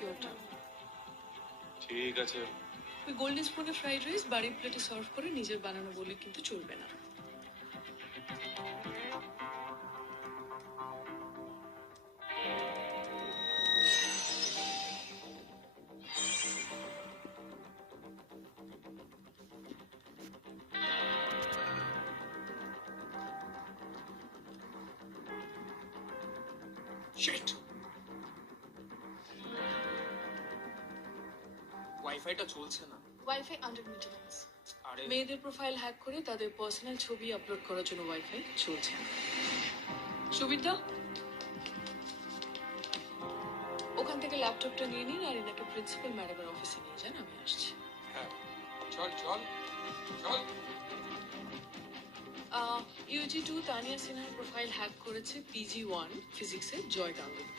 শিওরটা। ঠিক আছে। ওই গোল্ডেন স্পুনে ফ্রাইড রাইস বাড়ির প্লেটে সার্ভ করে নিজের বানানো বলে কিন্তু চলবে না। শিট, ওয়াইফাইটা চলছে না। Wifi under maintenance. আরে মেয়েদের প্রোফাইল হ্যাক করে তাদের পার্সোনাল ছবি আপলোড করার জন্য ওয়াইফাই চলছে না। সুবিধা, ওখান থেকে ল্যাপটপটা নিয়ে নিন আর এনাকে প্রিন্সিপাল ম্যাডামের অফিসে নিয়ে যান, আমি আসছি। হ্যাঁ, চল চল চল। ইউজি 2 তানিয়া সিনহার প্রোফাইল হ্যাক করেছে PG1 ফিজিক্সের জয় গাঙ্গুলি।